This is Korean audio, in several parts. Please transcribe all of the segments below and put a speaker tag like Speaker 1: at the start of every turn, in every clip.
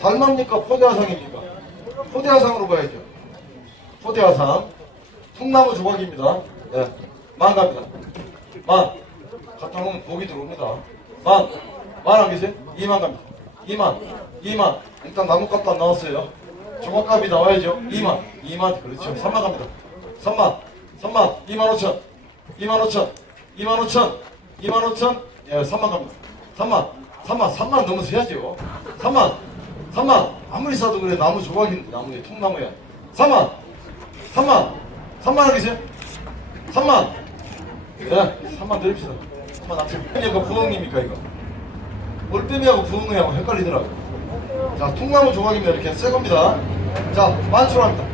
Speaker 1: 달망입니까? 포대화상입니까? 포대화상으로 가야죠. 포대화상. 통나무 조각입니다. 예. 만 갑니다. 만. 갖다 놓으면 복이 들어옵니다. 만. 만 안 계세요? 2만 갑니다. 2만. 2만. 일단 나무값도 안 나왔어요. 조각값이 나와야죠. 2만. 2만. 그렇죠. 3만 갑니다. 3만. 3만. 2만 5천. 2만 5천. 2만 5천. 2만 5천. 예, 3만 갑니다. 3만. 3만. 3만 넘어서 해야죠. 3만. 3만. 아무리 싸도 그래. 나무 조각인데. 나무에 통나무야. 3만. 3만. 3만 원 계세요? 3만. 예, 3만 드립시다. 3만 납치. 이거 부흥입니까 이거? 올빼미하고 부흥이하고 헷갈리더라고. 자, 통나무 조각이면 이렇게 새 겁니다. 자, 만 출합니다.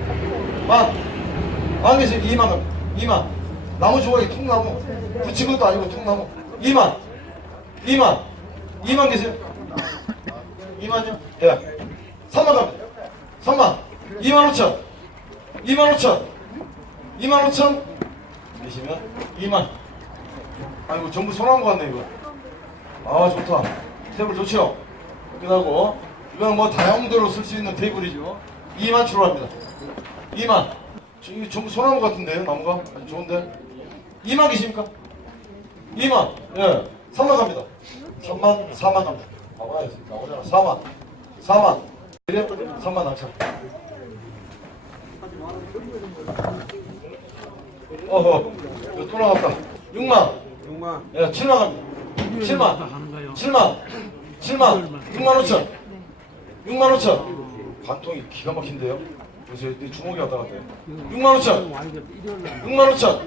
Speaker 1: 만. 만 계세요? 2만 갑니다. 2만. 나무 조각이 통나무. 붙인 것도 아니고 통나무. 2만. 2만. 2만 계세요? 2만요? 예. 3만 갑니다. 3만. 2만 5천. 2만 5천. 2만 5천. 계시면 2만. 아이고 전부 소나무 같네 이거. 아 좋다. 테이블 좋죠? 끝나고 이건 뭐 다용도로 쓸 수 있는 테이블이죠. 2만 출발합니다. 2만. 저- 이거 전부 소나무 같은데요 나무가? 좋은데. 2만 계십니까? 2만. 예. 3만 갑니다. 3만, 4만 갑니다. 봐봐야지. 나오잖아. 4만. 4만. 그래? 3만 낙차. 어허. 이거 또 나갔다. 6만.
Speaker 2: 6만
Speaker 1: 예, 7만 갑니다. 7만. 7만. 7만. 6만 5천. 6만 5천. 관통이 기가 막힌데요. 그래서 이 주먹이 왔다 갔대요. 6만 5천. 6만 5천.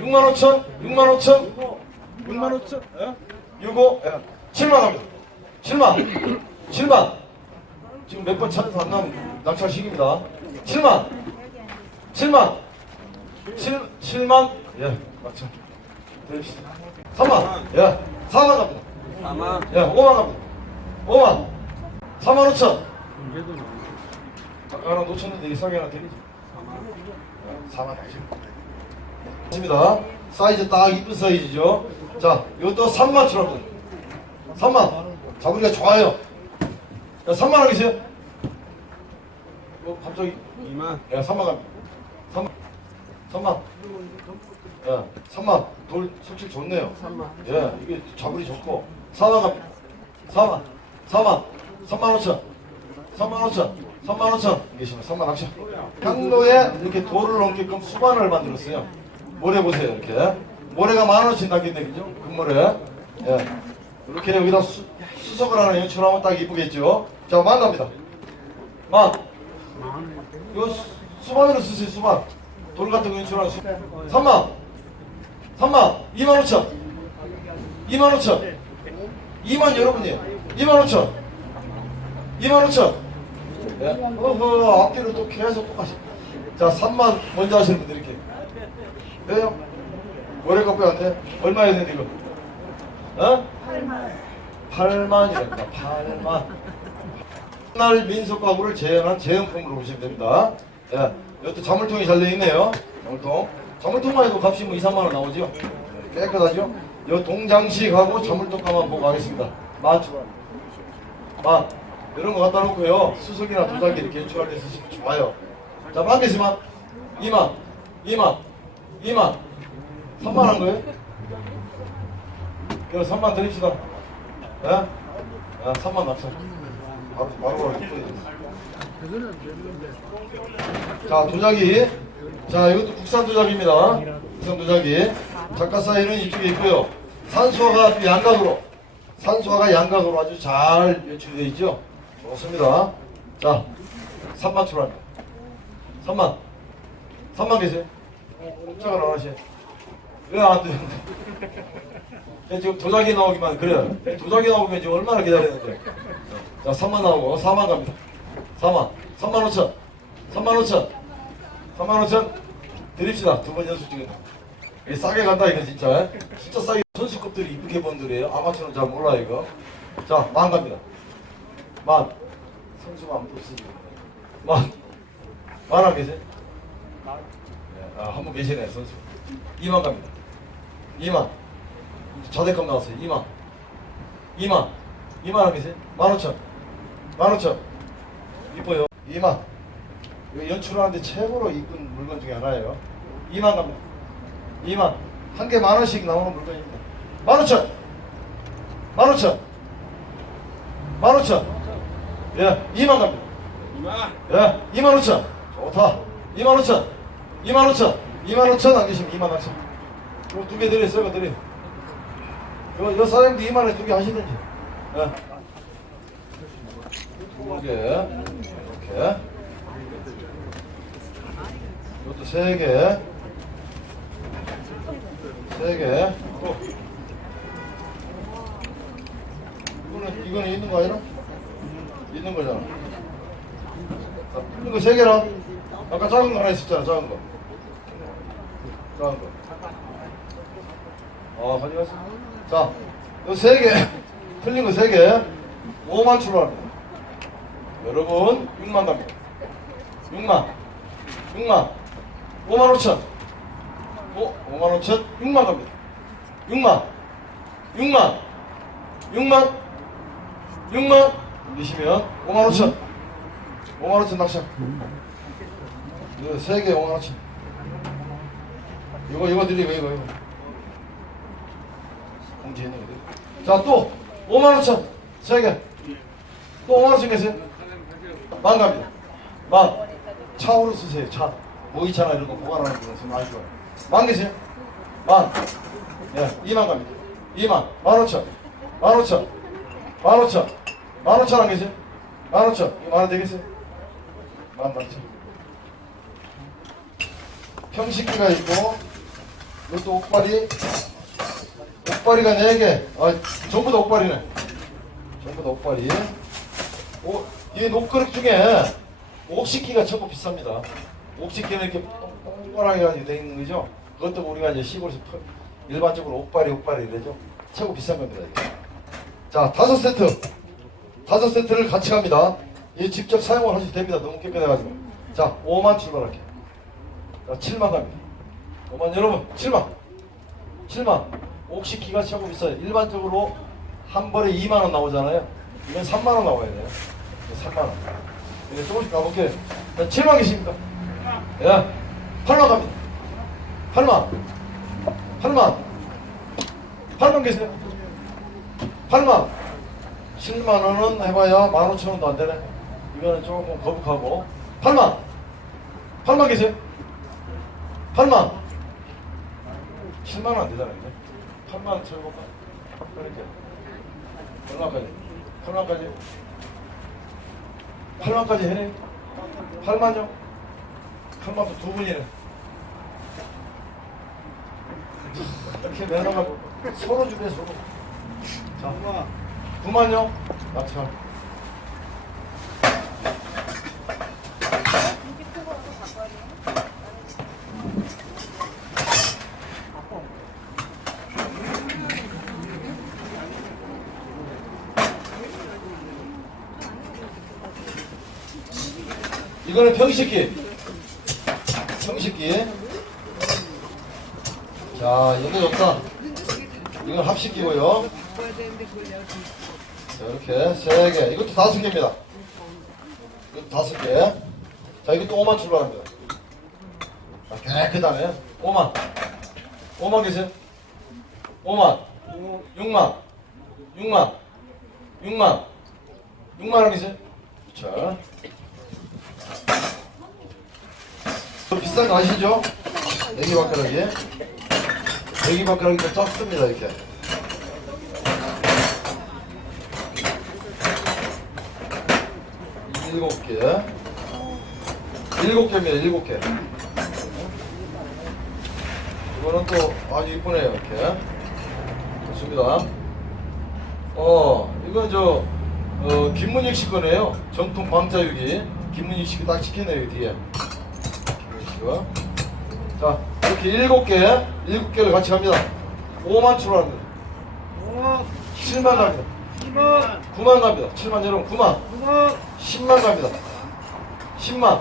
Speaker 1: 6만 5천. 6만 5천. 6만 5천. 예? 6호. 예. 7만 갑니다. 7만. 7만. 지금 몇번 찾아서 안 나온 낙찰 시기입니다. 7만. 7만. 7, 7만. 예, 낙찰. 드립시다. 3만. 예. 4만 갑니다.
Speaker 2: 4만
Speaker 1: 예, 5만 갑니다. 5만. 4만 5천. 아까 하나 놓쳤는데 이 싸게 하나 드리지. 4만 하시 맞습니다. 사이즈 딱 이쁜 사이즈죠. 자, 이것도 3만 출합니다. 3만. 자구리가 좋아요. 야, 3만 원 계세요? 어, 갑자기
Speaker 2: 2만
Speaker 1: 야, 3만 갑니다. 3만. 3만. 야, 3만. 돌 석질 좋네요.
Speaker 2: 3만
Speaker 1: 예, 이게 자구리 좋고. 4만 갑니다. 4만. 4만. 3만 5천. 3만 5천. 3만 5천. 이게 지금 3만 합쳐. 향로에 이렇게 돌을 얹게끔 수반을 만들었어요. 모래 보세요, 이렇게. 모래가 만 원씩 나겠네, 그죠? 금모래. 예. 이렇게 여기다 수, 수석을 하나 연출하면 딱 이쁘겠죠? 자, 만 갑니다. 만. 이거 수- 수반으로 쓰세요, 수반. 돌 같은 거 연출하는 수 3만. 3만. 2만 5천. 2만 5천. 2만 여러분이 2만 5천. 2만 5천. 예? 어허, 앞뒤로 또 계속 똑같이. 자, 3만 먼저 하시는 분들 이렇게. 왜요? 월요일 값이 안 돼? 얼마 해야 되는데, 이거? 어? 8만이랍니다. 8만. 날 민속 가구를 재현한 재현품으로 보시면 됩니다. 예. 이것도 자물통이 잘 되어 있네요. 자물통. 자물통만 해도 값이 뭐 2, 3만 원 나오죠? 예, 깨끗하죠? 이 동장식하고 자물통 값만 보고 가겠습니다. 만 추가. 만. 이런 거 갖다 놓고요. 수석이나 도자기 이렇게 연출할 때 쓰시면 좋아요. 자, 만 개지만 2만, 2만, 2만, 3만 한 거예요? 이거 3만 드립시다. 예? 야, 3만 낙찰. 바로, 바로, 자, 도자기. 자, 이것도 국산 도자기입니다. 국산 도자기. 작가 사인은 이쪽에 있고요. 산수화가 또 양각으로. 산수화가 양각으로 아주 잘 연출되어 있죠. 좋습니다. 자, 3만 출발합니다. 3만. 3만 계세요? 꼼짝을 안 하시네. 왜안? 야, 지금 도자기 나오기만 그래요. 도자기 나오면 지금 얼마나 기다리는데. 자, 3만 나오고 4만 갑니다. 4만. 3만 5천. 3만 5천. 3만 5천. 드립시다. 두 번 연속. 이게 싸게 간다 이거 진짜. 진짜 싸게. 선수급들이 이쁘게 본 들이에요. 아마추어는 잘 몰라 이거. 자, 만 갑니다. 만. 선수가 아무도 없으니까. 만. 만원 계세요? 네, 아, 한 분 계시네 선수. 2만 갑니다. 2만. 자대값 나왔어요. 2만. 2만. 2만 원 계세요? 15,000. 15,000. 이뻐요. 2만. 이거 연출하는데 최고로 이쁜 물건 중에 하나예요. 2만 갑니다. 2만. 한 개 만 원씩 나오는 물건입니다. 만 오천. 만 오천. 만 오천. 예, 2만 갑니다. 예, 2만 오천. 좋다. 2만 오천. 2만 오천. 2만 오천 안 계시면 2만 오천. 이거 두개 드려, 요 드려. 요, 요 사장님도 2만 원에 두 개 하시든지. 예. 두 개. 이렇게. 이것도 세 개. 세 개. 또. 이거는, 이거는 있는 거 아니라? 있는 거잖아. 자, 있는 거 세 개라. 아까 작은 거 하나 있었잖아, 작은 거. 작은 거. 아, 가져갔어. 자, 요세 개. 틀린 거 세 개. 5만 출발합니다. 여러분, 6만 갑니다. 6만. 6만. 5만 5천. 오, 5만 5천. 6만 갑니다. 6만. 6만. 6만. 6만. 올리시면 5만 5천. 5만 5천 낙찰. 이거 세개 5만 5천. 이거, 이거 드리고, 이거, 이거. 공지해 있는 거들. 자, 또 5만 5천. 세 개. 또 5만 5천 계세요? 만 갑니다. 만. 차으로 쓰세요, 차. 모기차나 이런 거 보관하는 분은 쓰면 아주 좋아요. 만 계세요? 만. 예, 2만 갑니다. 2만. 만 오천. 만 오천. 만 오천. 만 오천 안 계세요? 만 오천. 만원 되겠어요? 만 만천. 평식기가 있고, 이것도 옥발이, 옥발이가 4개. 아, 전부 다 옥발이네. 전부 다 옥발이. 오, 이 녹그릇 중에 옥식기가 최고 비쌉니다. 옥식기는 이렇게 동그랗게 돼 있는 거죠. 그것도 우리가 이제 시골에서 펴- 일반적으로 옥발이 옥발이 이러죠. 최고 비싼 겁니다. 이게. 자, 다섯 세트. 다섯 세트를 같이 갑니다. 이 직접 사용을 하셔도 됩니다. 너무 깨끗해가지고. 자, 5만 출발할게요. 자, 7만 갑니다. 5만 여러분, 7만. 7만. 옥식기가 최고 비싸요. 일반적으로 한 벌에 2만 원 나오잖아요. 이건 3만 원 나와야 돼요. 이거 3만 원. 이제 조금씩 가볼게요. 자, 7만 계십니까? 예. 8만 갑니다. 8만. 8만. 8만 계세요? 8만. 7만 원은 해봐야 15,000원도 안 되네. 이거는 조금 거북하고. 8만. 8만 계세요? 8만. 7만 원 안 되잖아요. 이제. 8만 쳐볼까? 그렇게. 얼마까지? 8만까지? 8만까지 해내? 8만요? 8만도 두 분이네. 이렇게 내놔가지고 서로 주네 서로. 자, 9만요? 낙찰. 이거는 평식기. 평식기. 자, 이거 좋다. 이건 합식기고요. 자, 이렇게 세 개. 이것도 다섯 개입니다. 이것도 다섯 개. 자, 이것도 5만 출발합니다. 자, 깨끗하네. 5만. 5만 계세요? 5만. 6만. 6만. 6만. 6만 원 계세요? 자. 또 비싼 거 아시죠? 애기 바가락이. 애기 바가락이 좀 작습니다, 이렇게. 일곱 개. 일곱 개입니다, 일곱 개. 이거는 또 아주 이쁘네요, 이렇게. 좋습니다. 어, 이건 저, 어, 김문익 씨 거네요. 전통 방자유기. 김문익 씨가 딱 찍혔네요, 뒤에. 씨가. 자, 이렇게 일곱 개, 일곱 개를 같이 갑니다. 5만 출발합니다. 7만 갑니다. 9만 갑니다. 7만 여러분 9만. 10만 갑니다. 10만.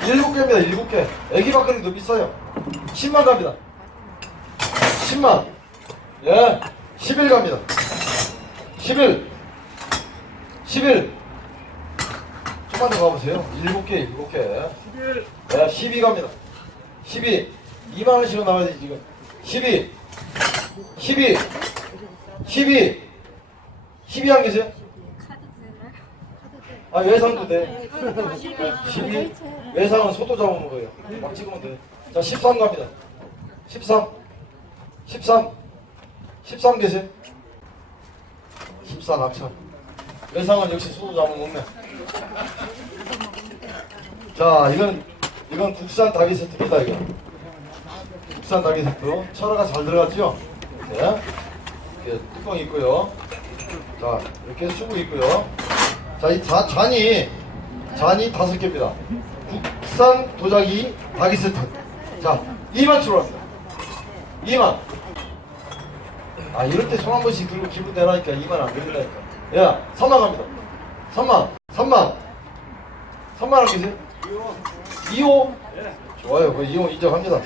Speaker 1: 7개입니다. 7개. 애기 밥그릇이 더 비싸요. 10만 갑니다. 10만. 예. 11 갑니다. 11. 11. 더 가보세요. 일곱 개, 일곱 개. 네, 12 갑니다. 12. 2만 원씩은 나와야 돼 지금. 12. 12. 12. 12 안 계세요? 아 외상도 돼. 12. 외상은 소도 잡아먹는 거예요. 막 찍으면 돼. 자, 13 갑니다. 13. 13. 13 계세요? 14 낙차. 외상은 역시 소도 잡아먹네. 자, 이건 이건 국산 닭이 세트입니다. 이거 국산 닭이 세트. 철화가 잘 들어갔죠? 네. 이렇게 뚜껑 있고요. 자, 이렇게 수구 있고요. 자, 이 잔, 잔이 잔이 다섯 개입니다. 국산 도자기 닭이 세트. 자, 2만 출원합니다. 2만. 아, 이럴 때 손 한 번씩 들고 기분 내라니까 2만 안 그린다니까. 야, 3만 갑니다. 3만, 3만. 3만 원 계세요? 2호? 좋아요. 그 2호 인정합니다.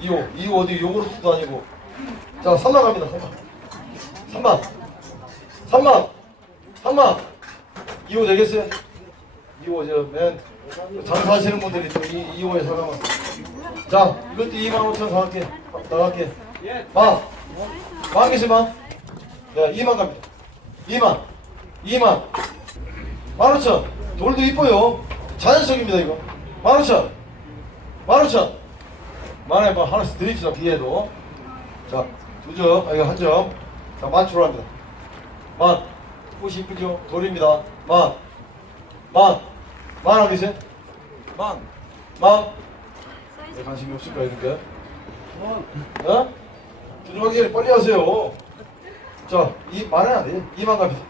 Speaker 1: 2호. 2호 어디 요구르트도 아니고. 자, 3만 갑니다. 3만. 3만. 3만. 3만. 2호 되겠어요? 2호 저맨 장사하시는 분들이 또 2, 2호에 사가면. 자, 이것도 2만 5천 사갈게. 나갈게. 만. 만 계시만? 네, 2만 갑니다. 2만. 2만. 15,000. 돌도 이뻐요. 자연석입니다, 이거. 15,000. 15,000. 만에 뭐 하나씩 드립시다, 뒤에도. 자, 두 점, 아, 이거 한 점. 자, 만. 꽃이 이쁘죠? 돌입니다. 만. 만. 만 하고 계세요? 만. 만. 왜 관심이 없을까, 이렇게? 어? 두루마기 빨리 하세요. 자, 이 만에 안 돼요. 2만 갑니다.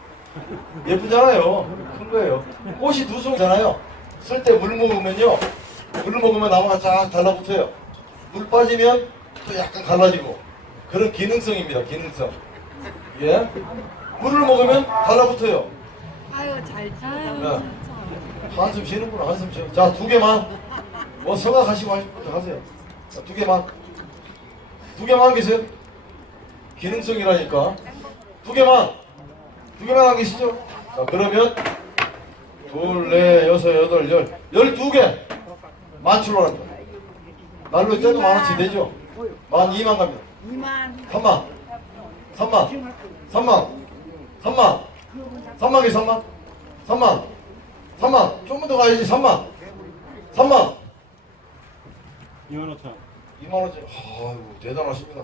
Speaker 1: 예쁘잖아요. 큰 거예요. 꽃이 두 송이잖아요. 쓸 때 물 먹으면요. 물 먹으면 나무가 쫙 달라붙어요. 물 빠지면 또 약간 갈라지고. 그런 기능성입니다. 기능성. 예? 물을 먹으면 달라붙어요.
Speaker 2: 아유 잘
Speaker 1: 야, 한숨 쉬는구나. 한숨 쉬어. 자, 두 개만. 뭐 생각하시고 하실 분들 하세요. 자, 두 개만. 두 개만 계세요? 기능성이라니까. 두 개만. 두 개만 안 계시죠? 자, 그러면 둘, 넷, 여섯, 여덟, 열. 열두 개. 만 출발합니다. 날로 떼도 만 원치 되죠? 만 이만 갑니다.
Speaker 2: 2만
Speaker 1: 3만. 3만. 3만. 3만. 3만 개 3만. 3만. 3만. 조금 더 가야지 3만. 3만.
Speaker 3: 2만 5천.
Speaker 1: 2만 원짜리. 아이고 대단하십니다.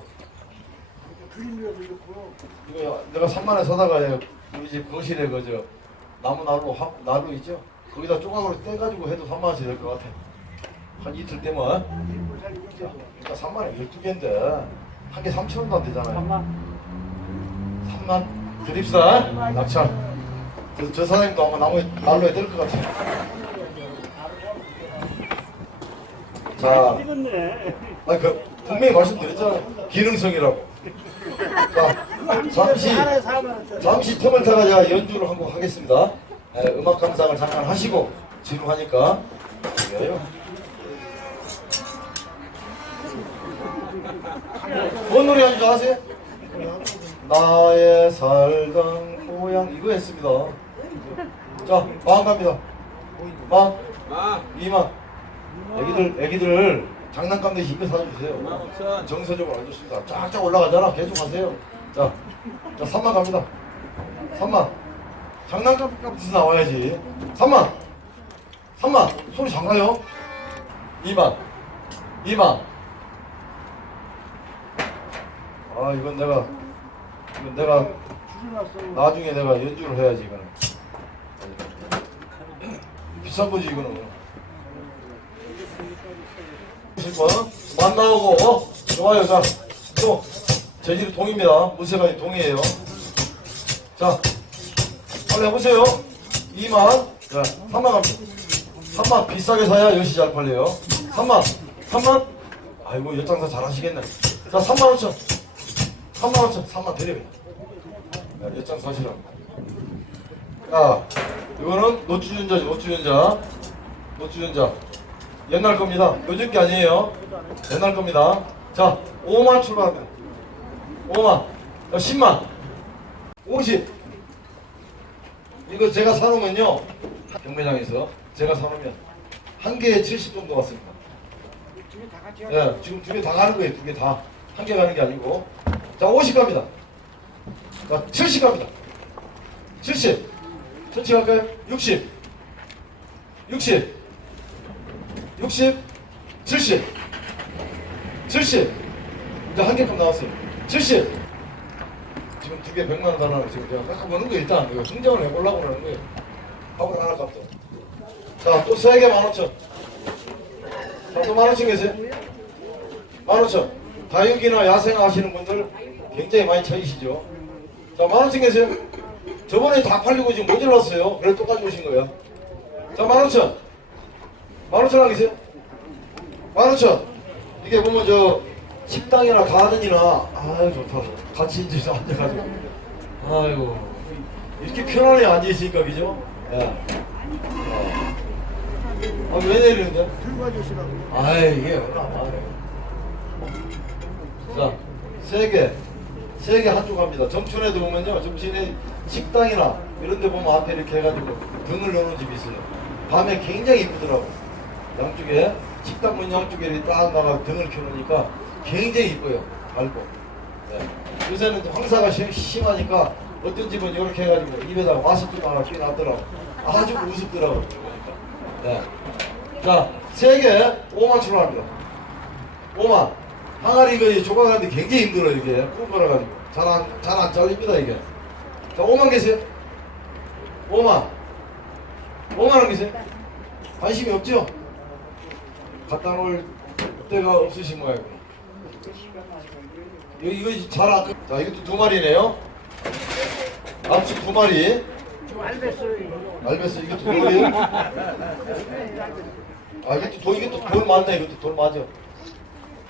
Speaker 1: 이거 내가 3만 원 사다가 우리 집 거실에 그저 나무 화- 난로 있죠? 거기다 조각으로 떼가지고 해도 3만 원씩 될 것 같아. 한 이틀 때면. 자, 그러니까 3만 원 12개인데 한 개 3천 원도 안 되잖아요. 3만 드립사 낙찰. 저, 저 사장님도 아마 나무 난로에 뗄 것 같아요. 자.
Speaker 3: 찍었네.
Speaker 1: 아, 그 분명히 말씀드렸잖아요. 기능성이라고. 자, 잠시 잠시 틈을 타가 제가 연주를 한 곡 하겠습니다. 에, 음악 감상을 잠깐 하시고 지루하니까 그래요. 뭔 노래 하는지 아세요? 나의 살던 고향 이거 했습니다. 자, 마음 갑니다. 마음. 이만. 애기들 애기들 장난감 대신 이거 사주세요. 정서적으로 안 좋습니다. 쫙쫙 올라가잖아. 계속 하세요. 자, 자 3만 갑니다. 3만. 장난감 값에서 나와야지. 3만. 3만. 소리 장가요. 2만. 2만. 아 이건 내가 이건 내가 나중에 내가 연주를 해야지 이거는. 비싼 거지 이거는. 거 만나오고 어? 좋아요. 자또 재질이 동입니다. 무쇠가 동이에요. 자 빨리 해보세요. 2만. 자 3만 갑니다. 3만 비싸게 사야 여시 잘 팔려요. 3만. 3만? 아이고 엿장사 잘 하시겠네. 자 3만 5천. 3만 5천. 3만 드려요. 야, 엿장사 하시라고. 자 이거는 노출연자지 노출연자. 노출연자 옛날 겁니다. 요즘 게 아니에요. 옛날 겁니다. 자, 5만 출발합니다. 5만. 자, 10만. 50. 이거 제가 사놓으면요. 경매장에서 제가 사놓으면 한 개에 70 정도 왔습니다. 예, 지금 두 개 다 가는 거예요. 두 개 다. 한 개 가는 게 아니고. 자, 50 갑니다. 자, 70 갑니다. 70. 천천히 갈까요? 60. 60. 60. 70. 70. 이제 한 개값 나왔어요. 70. 지금 두 개 100만 원 달라고 지금 제가 깎아보는 거 일단 이거 흥정을 해보려고 그러는 거예요. 하고 하나 값도. 자, 또 세개 15,000. 자, 또 15,000 계세요? 15,000. 다육이나 야생 하시는 분들 굉장히 많이 차이시죠? 자, 15,000 계세요? 저번에 다 팔리고 지금 모질랐어요. 그래서 똑같이 오신 거예요. 자, 15,000. 15,000안 계세요? 15,000. 이게 보면 저 식당이나 가든이나 아유 좋다. 같이 이제 앉아가지고 아이고 이렇게 편안히 앉아 있으니까 그죠? 예. 아, 왜 내리는데?
Speaker 4: 들고 주시라고.
Speaker 1: 아이 이게 왜 나와요? 자, 세 개, 세 개 한쪽 갑니다. 점촌에도 보면요, 점촌에 식당이나 이런 데 보면 앞에 이렇게 해가지고 등을 넣는 집이 있어요. 밤에 굉장히 이쁘더라고. 양쪽에, 식당 문 양쪽에 딱 나가 등을 켜놓으니까 굉장히 이뻐요. 밝고. 네. 요새는 또 황사가 심- 심하니까 어떤 집은 이렇게 해가지고 입에다가 마스크 하나 끼놨더라고. 아주 우습더라고. 보니까. 네. 자, 세 개 5만 출발합니다. 5만. 항아리 이거 조각하는데 굉장히 힘들어 이게 꿀거려가지고 잘 안 잘 안 잘립니다 이게. 자, 5만 계세요? 5만. 5만 원 계세요? 관심이 없죠? 갖다 놓을 데가 없으신 모양이구나. 이거 이거 잘 안. 자, 이것도 두 마리네요. 앞치 두 마리. 알베스 이것도 돌이에요? 아 이것도 돌 이것도 돌 맞네 이것도 돌 맞아.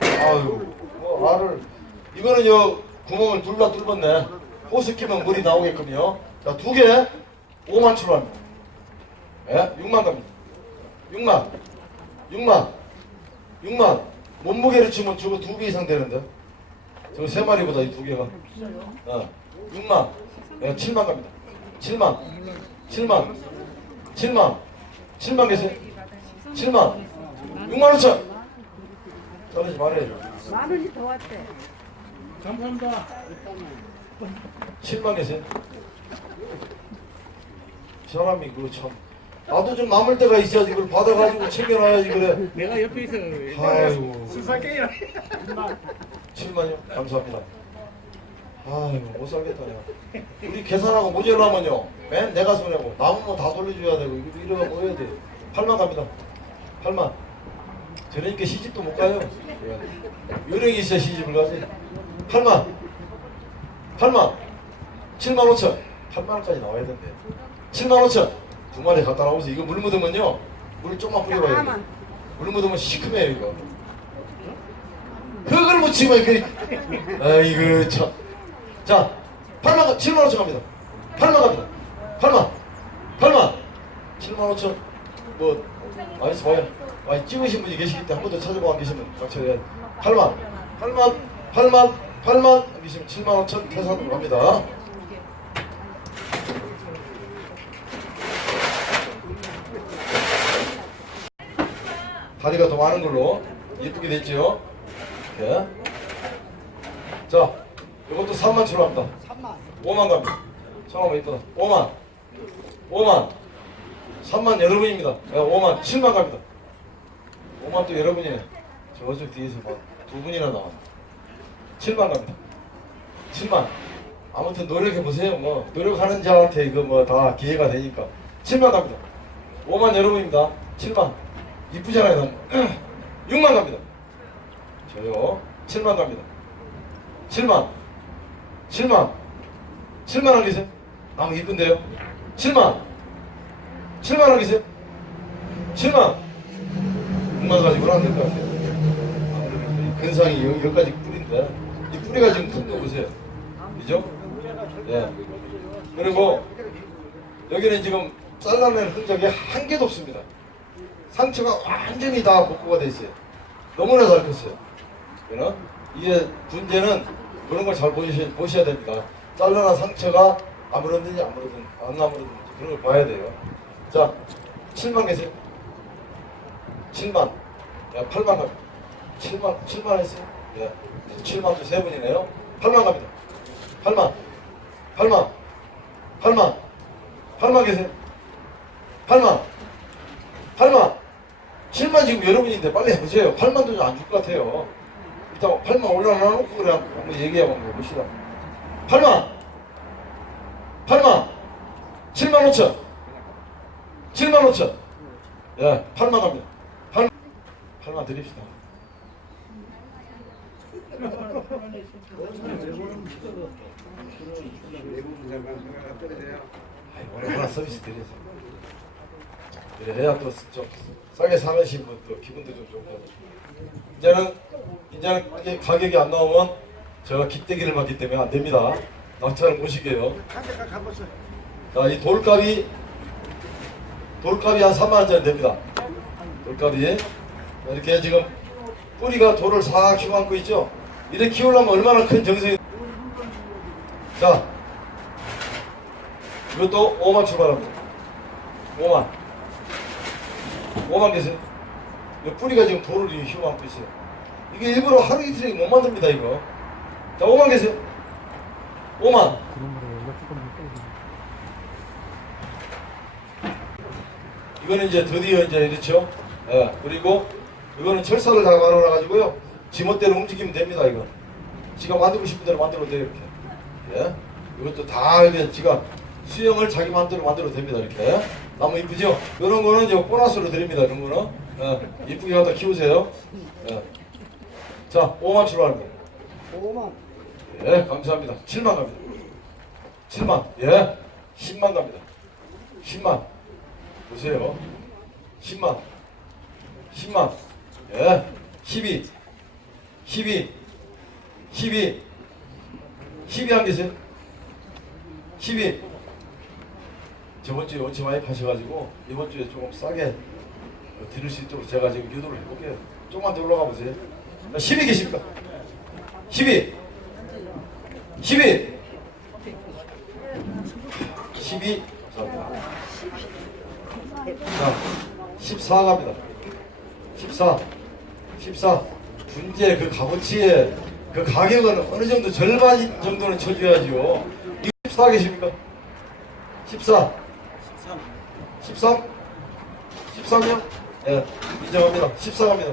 Speaker 1: 아유 뭐 알을 이거는 요 구멍을 둘러 뚫었네. 호스 끼면 물이 나오게끔요. 자 두 개 5만 출발합니다. 예? 6만 갑니다. 6만 6만 6만. 몸무게를 치면 저거 두배 이상 되는데. 저거 세 마리보다 이 두 개가. 어. 6만. 예, 7만 갑니다. 7만. 7만. 7만. 7만 계세요? 7만. 6만 5천 떨어지 말아야죠.
Speaker 2: 만 원이 더 왔대.
Speaker 3: 감사합니다.
Speaker 1: 7만 계세요? 사람이 그참 나도 좀 남을 때가 있어야지 그걸 받아가지고 챙겨놔야지 그래.
Speaker 3: 내가 옆에 있어. 그래.
Speaker 1: 아이고.
Speaker 3: 수사게요.
Speaker 1: 7만요? 감사합니다. 아이고 못 살겠다 야 우리 계산하고 모자라면요? 맨 내가 손해고. 남은 거다 돌려줘야 되고 이거 이러면 뭐 해야 돼. 8만 갑니다. 8만. 저러니까 시집도 못 가요. 요령이 있어야 시집을 가지. 8만. 8만. 7만 5천. 8만 원까지 나와야 된대. 7만 5천 두 마리 갖다 나오면서 이거 물 묻으면요 물 조금만 뿌려봐야 돼. 물 묻으면 시큼해요 이거. 그걸 묻히면 그 아이고 참. 자 8만 7만 5천 갑니다. 8만 갑니다. 8만. 8만. 7만 5천. 뭐 많이 봐요. 많이 찍으신 분이 계시기 때문에 한 번 더 찾아보고 안 계시면 같이 해야 8만. 8만 8만 8만. 안 계시면 7만 5천 계산으로 갑니다 다리가 더 많은 걸로 예쁘게 됐죠 예. 자 이것도 3만 출합니다. 5만. 갑니다. 잠깐만 이쁘다. 5만. 5만. 3만 여러분입니다. 야, 5만. 7만 갑니다. 5만 또 여러분이에요 저쪽 뒤에서 막두 분이나 나와. 7만 갑니다. 7만. 아무튼 노력해보세요 뭐. 노력하는 자한테 이거 뭐 다 기회가 되니까. 7만 갑니다. 5만 여러분입니다. 7만 이쁘잖아요 너무 6만 갑니다. 저요 7만 갑니다. 7만. 7만. 7만 원 계세요? 아 이쁜데요? 7만. 7만 원 계세요? 7만. 6만 가지고는 안 될 것 같아요. 근상이 여- 여기까지 뿌리인데 이 뿌리가 지금 큰 거 보세요. 그죠? 예. 그리고 여기는 지금 잘라낸 흔적이 한 개도 없습니다 상처가 완전히 다 복구가 돼 있어요 너무나 잘 컸어요 그러나 이게 문제는 그런 걸 잘 보셔야, 됩니다. 잘라난 상처가 아물었는지 아물었는지 안 아물었는지 그런 걸 봐야 돼요. 자, 7만 계세요? 7만. 야, 8만 갑니다. 7만, 7만 했어요? 예. 7만도 세 분이네요. 8만 갑니다. 8만. 8만. 8만. 8만 계세요? 8만. 8만. 7만 지금 여러분인데 빨리 해보세요. 8만도 안줄 것 같아요. 일단 8만 올려놓고 그래 한번 얘기해 한번 봅시다. 8만. 8만. 7만 5천. 7만 5천. 예, 8만 갑니다. 8, 8만 드립시다. 아이, 오래오래 서비스 드려서. 그래, 해야 또 좀 싸게 사가신 분또 기분도 좀 좋고. 이제는, 이제는 가격이 안 나오면 제가 기대기를 맞기 때문에 안 됩니다. 낙찰을 모시게요. 자, 이 돌값이, 돌값이 한 3만 원짜리 됩니다. 돌값이. 이렇게 지금 뿌리가 돌을 싹 안고 있죠? 이렇게 키우려면 얼마나 큰 정성이. 자, 이것도 5만 출발합니다. 5만. 5만 계세요. 이 뿌리가 지금 돌을 안고 있어요. 이게 일부러 하루 이틀에 못 만듭니다, 이거. 자, 5만 계세요. 5만. 이거는 이제 드디어 이제 이렇죠. 예, 그리고 이거는 철사를 다 말아놔 가지고요. 지멋대로 움직이면 됩니다. 이거. 지가 만들고 싶은 대로 만들어도 돼요. 이렇게. 예. 이것도 다 이게 지가 수영을 자기 마음대로 만들어도 됩니다. 이렇게. 나무 이쁘죠? 이런 거는 이제 보너스로 드립니다. 이런 거는. 예, 이쁘게 갖다 키우세요. 예. 자, 5만 출발합니다.
Speaker 4: 5만.
Speaker 1: 예, 감사합니다. 7만 갑니다. 7만. 예. 10만 갑니다. 10만. 보세요. 10만. 10만. 예. 12. 12. 12. 12안 계세요? 12. 저번 주에 원치 많이 파셔가지고 이번 주에 조금 싸게 드릴 수 있도록 제가 지금 유도를 해볼게요. 조금만 더 올라가 보세요. 12 계십니까? 12. 12. 12. 감사합니다. 자, 14 갑니다. 14. 14. 분재 그 값어치의 그 가격은 어느 정도 절반 정도는 쳐줘야죠. 이14 계십니까? 14. 13. 13이요? 예, 인정합니다. 14 갑니다.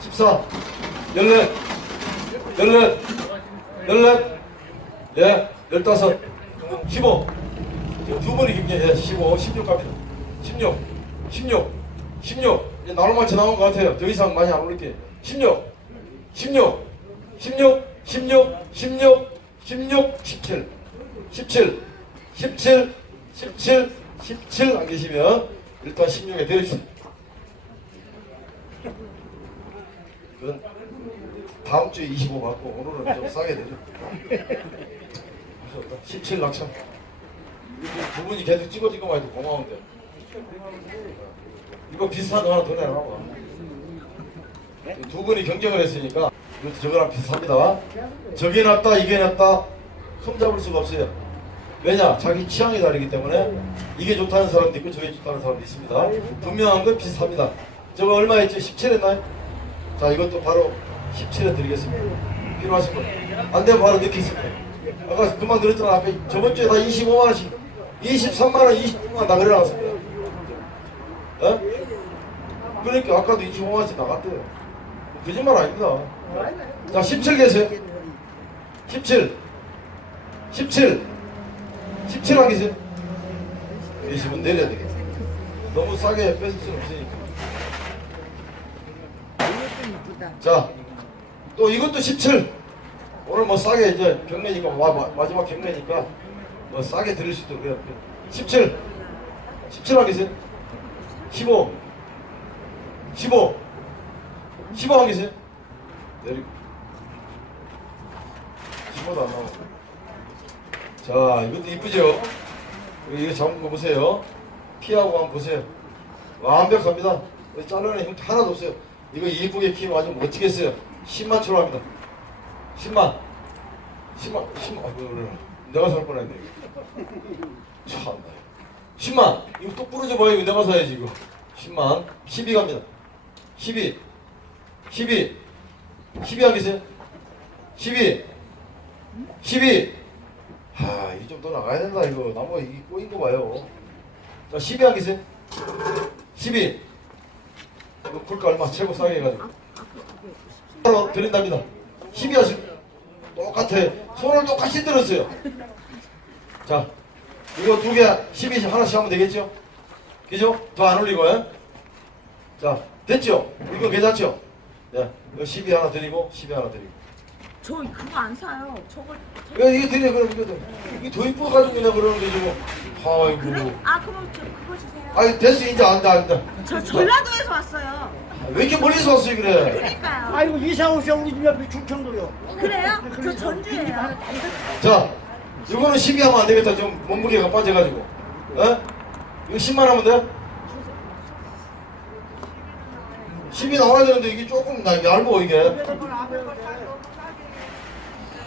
Speaker 1: 14. 14. 14. 14. 예, 15. 15. 지금 두 번이 김제 예, 15, 16 갑니다. 16, 16, 16. 이제 나눠맞춰 나온 것 같아요. 더 이상 많이 안 올릴게요. 16, 16, 16, 16, 16, 16, 17, 17, 17, 17, 17안 계시면 일단 16에 내려주세요. 그건 다음 주에 25 받고 오늘은 좀 싸게 되죠. 17 낙찰. 두 분이 계속 찍어지고만 해도 고마운데. 이거 비슷한 거 하나 더 내놔봐. 두 분이 경쟁을 했으니까 이것도 저거랑 비슷합니다. 저게 낫다 이게 낫다 흠 잡을 수가 없어요. 왜냐? 자기 취향이 다르기 때문에 이게 좋다는 사람도 있고 저게 좋다는 사람도 있습니다. 분명한 건 비슷합니다. 저거 얼마 했죠? 17 했나요? 자 이것도 바로 17에 드리겠습니다. 필요하신 분? 안 되면 바로 넣겠습니다. 아까 금방 들었잖아. 아까 저번 주에 다 25만 원씩, 23만 원, 29만 원 다 그래놨습니다. 어? 그러니까 아까도 25만 원씩 나갔대요. 거짓말 아닙니다. 자, 17 계세요? 17. 17. 17안 계세요? 계시면 내려야 되겠어요. 너무 싸게 뺏을 수는 없으니까. 자, 또 이것도 17. 오늘 뭐 싸게 이제 경매니까 마, 마, 마지막 경매니까 뭐 싸게 들을 수 있도록 해요. 17. 17안 계세요? 15. 15. 15안 계세요? 내리고. 15도 안 나오고. 자, 이것도 이쁘죠? 이거 잡은 거 보세요. 피하고 한번 보세요. 완벽합니다. 자르는 힘 하나도 없어요. 이거 이쁘게 키우면 아주 멋지겠어요. 10만 출합니다. 10만. 10만, 10만. 아이고, 내가 살 뻔했네. 참나. 10만. 이거 또 부러져 봐요. 이거 내가 사야지, 이거. 10만. 12 갑니다. 12. 12. 12 하겠어요? 12. 12. 하, 이게 좀더 나가야 된다, 이거. 나무가 이게 꼬인 거 봐요. 자, 12 하겠어요? 12. 이거 풀가 얼마 최고 싸게 해가지고. 바로 드린답니다. 12 하시 똑같아. 손을 똑같이 들었어요. 자, 이거 두 개, 12 하나씩 하면 되겠죠? 그죠? 더 안 올리고, 요 자, 됐죠? 이거 괜찮죠? 네, 이거 12 하나 드리고, 12 하나 드리고.
Speaker 2: 저 그거 안 사요. 저걸
Speaker 1: 이거 이게 드려, 그럼 이거 더. 이게 더 이뻐 가지고 내가 그러는 거지 뭐. 아이고.
Speaker 2: 그래? 아 그럼 저 그거 주세요.
Speaker 1: 아이, 됐어, 이제 안 돼, 안 돼.
Speaker 2: 저 전라도에서 왔어요.
Speaker 1: 왜 이렇게 멀리서 왔어요, 그래?
Speaker 2: 그러니까요.
Speaker 4: 아이고 이사 오셔 우리 집 옆에 충청도요.
Speaker 2: 그래요? 저 전주예요.
Speaker 1: 자, 이거는 12 하면 안 되겠다. 좀 몸무게가 빠져가지고. 어? 이거 10만 하면 돼? 10이 나와야 되는데 이게 조금 나 얇어 이게.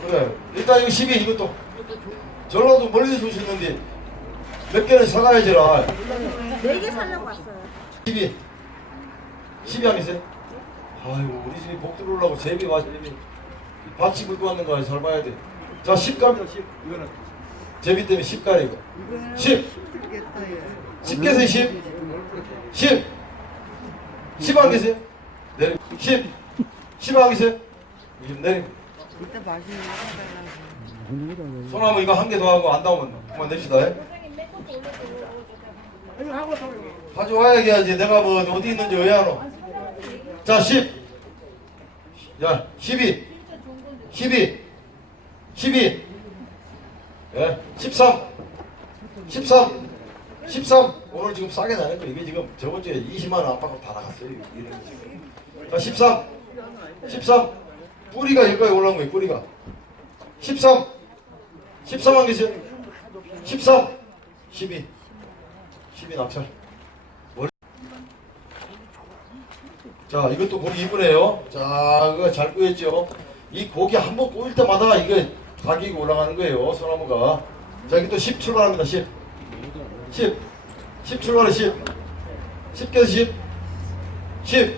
Speaker 1: 그래. 일단 이거 12 이것도. 전라도 멀리서 오셨는데 몇 개는 사가야지라.
Speaker 2: 네개 살려고 왔어요.
Speaker 1: 12. 12 하겠어요? 아이고 우리 집이 복 들어오려고 제비 와 제비 밭이 물고 왔는 거야 잘 봐야 돼. 자 10 갑니다 10. 이거는 제비 때문에 10 가리고 10. 10개에서 10. 10. 10안 계세요? 내리. 10. 10안 계세요? 20 내리. 소나무 이거 한 개 더 하고 안 나오면 그만 냅시다. 예? 가져와야 해야지. 내가 뭐 어디 있는지 왜안 와? 자, 10. 야, 12. 12. 12. 예, 13. 13. 13. 오늘 지금 싸게 나는 거 이게 지금 저번 주에 20만 원 안팎으로 다 나갔어요. 이런 거 지금. 자, 13. 13. 뿌리가 여기까지 올라온 거예요, 뿌리가. 13. 13만 계세요? 13. 12. 12 낙찰. 자, 이것도 고기 이쁘네요. 자, 그거 잘 구했죠? 이 고기 한 번 구울 때마다 이게 가격이 올라가는 거예요, 소나무가. 자, 이것도 10 출발합니다, 10. 10. 10 출발해, 10. 10개에서 10. 10.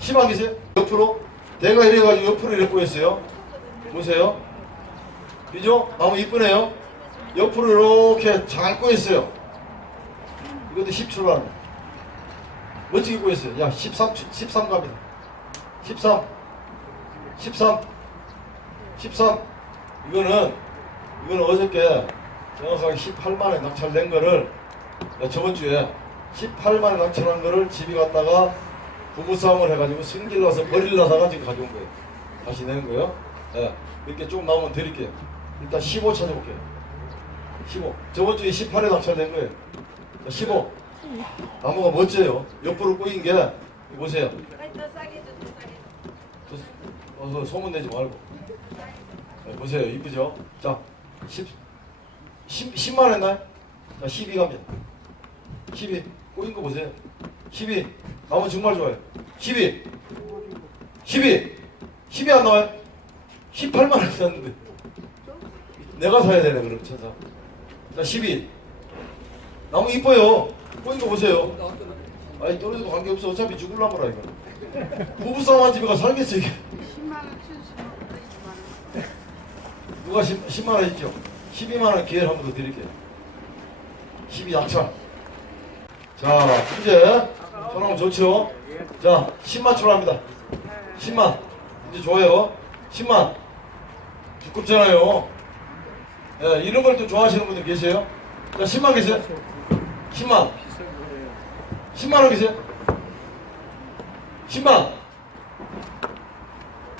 Speaker 1: 10안 계세요? 옆으로. 내가 이래가지고 옆으로 이렇게 구했어요. 보세요. 그죠? 나무 이쁘네요. 옆으로 이렇게 잘 구했어요. 이것도 10 출발합니다. 멋지게 구했어요. 야, 13, 13 갑니다. 13, 13, 13. 이거는, 이거는 어저께 정확하게 18만에 낙찰된 거를, 야, 저번 주에 18만에 낙찰한 거를 집에 갔다가 부부싸움을 해가지고 승질 나서 버릴라다가 지금 가져온 거예요. 다시 낸 거예요. 예, 이렇게 좀 나오면 드릴게요. 일단 15 찾아볼게요. 15. 저번 주에 18에 낙찰된 거예요. 자, 15. 나무가 멋져요. 옆으로 꼬인 게 보세요. 저, 어, 그 소문 내지 말고. 자, 보세요. 이쁘죠? 자, 10, 10, 10만 했나요? 자, 12 갑니다. 12. 꼬인 거 보세요. 12. 나무 정말 좋아요. 12. 12. 10이 안 나와요? 18만 원 샀는데. 내가 사야 되네, 그럼 천사. 자, 12. 나무 이뻐요. 꼬인 거 보세요. 아니 떨어져도 관계없어. 어차피 죽을란 거라 이거. 부부싸움 한 집에 가 살겠어 이게.
Speaker 2: 10만 원, 70만 원,
Speaker 1: 누가 10, 10 만 원 했죠? 12만 원 기회를 한 번 더 드릴게요. 12 약차. 자, 이제 전화면 좋죠? 자, 10만 출합니다. 10만. 이제 좋아요. 10만. 두껍잖아요. 예, 이런 걸 또 좋아하시는 분들 계세요? 자, 10만 계세요? 10만. 10만 원 계세요? 10만.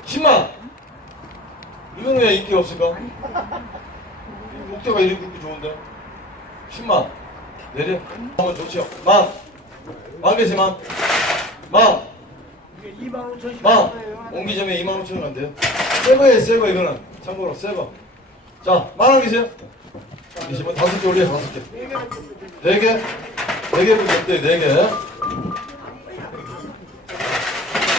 Speaker 1: 10만. 이거는 왜 인기 없을까? 이 목대가 이렇게 좋은데? 10만. 내려. 한번 좋죠. 만. 만 계세요, 만. 만.
Speaker 4: 이게 2만 5천 씩
Speaker 1: 만. 옹기점에 2만 5천 원 거예요, 새 거, 이거는. 참고로, 새 거. 자, 만원 계세요? 계시면 다섯 개 올려요, 다섯 개. 네 개? 네개 분이 없대요, 네 개.